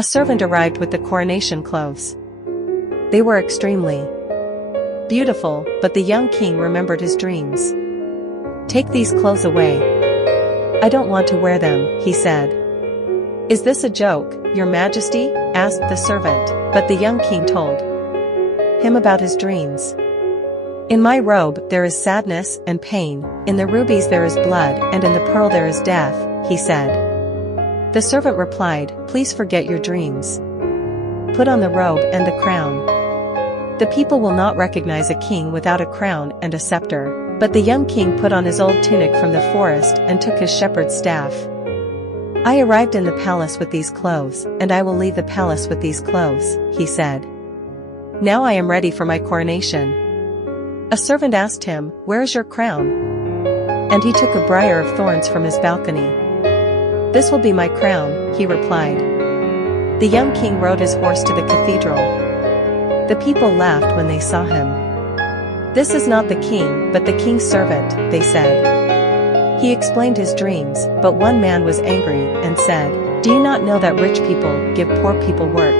A servant arrived with the coronation clothes. They were extremely beautiful, but the young king remembered his dreams. "Take these clothes away. I don't want to wear them," he said. "Is this a joke, Your Majesty?" asked the servant, but the young king told him about his dreams. "In my robe there is sadness and pain, in the rubies there is blood and in the pearl there is death," he said. The servant replied, "Please forget your dreams. Put on the robe and the crown. The people will not recognize a king without a crown and a scepter." But the young king put on his old tunic from the forest and took his shepherd's staff. "I arrived in the palace with these clothes, and I will leave the palace with these clothes," he said. "Now I am ready for my coronation." A servant asked him, "Where is your crown?" And he took a briar of thorns from his balcony. "This will be my crown," he replied. The young king rode his horse to the cathedral. The people laughed when they saw him. "This is not the king, but the king's servant," they said. He explained his dreams, but one man was angry and said, "Do you not know that rich people give poor people work?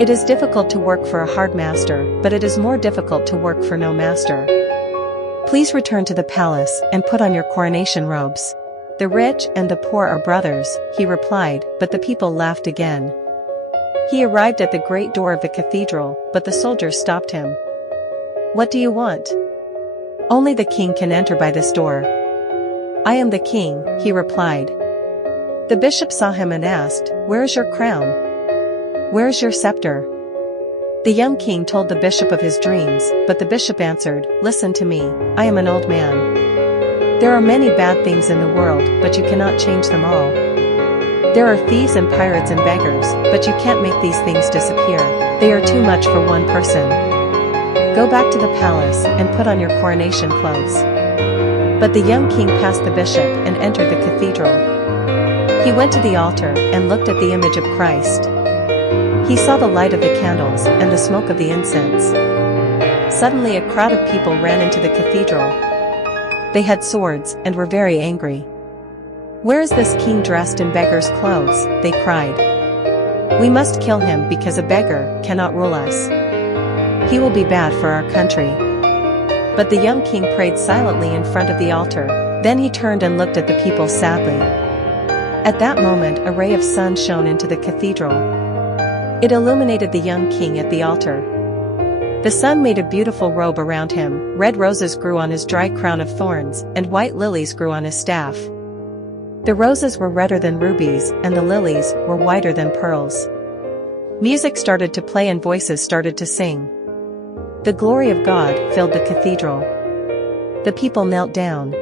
It is difficult to work for a hard master, but it is more difficult to work for no master. Please return to the palace and put on your coronation robes. The rich and the poor are brothers," he replied, but the people laughed again. He arrived at the great door of the cathedral, but the soldiers stopped him. "What do you want?" "Only the king can enter by this door." "I am the king," he replied. The bishop saw him and asked, "Where is your crown? Where is your scepter?" The young king told the bishop of his dreams, but the bishop answered, "Listen to me, I am an old man. There are many bad things in the world, but you cannot change them all. There are thieves and pirates and beggars, but you can't make these things disappear. They are too much for one person. Go back to the palace and put on your coronation clothes." But the young king passed the bishop and entered the cathedral. He went to the altar and looked at the image of Christ. He saw the light of the candles and the smoke of the incense. Suddenly a crowd of people ran into the cathedral. They had swords and were very angry. "Where is this king dressed in beggar's clothes?" they cried. "We must kill him because a beggar cannot rule us. He will be bad for our country." But the young king prayed silently in front of the altar. Then he turned and looked at the people sadly. At that moment a ray of sun shone into the cathedral. It illuminated the young king at the altar. The sun made a beautiful robe around him, red roses grew on his dry crown of thorns, and white lilies grew on his staff. The roses were redder than rubies, and the lilies were whiter than pearls. Music started to play and voices started to sing. The glory of God filled the cathedral. The people knelt down.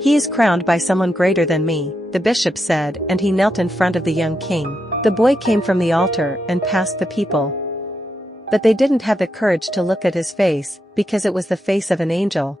"He is crowned by someone greater than me," the bishop said, and he knelt in front of the young king. The boy came from the altar and passed the people. But they didn't have the courage to look at his face, because it was the face of an angel.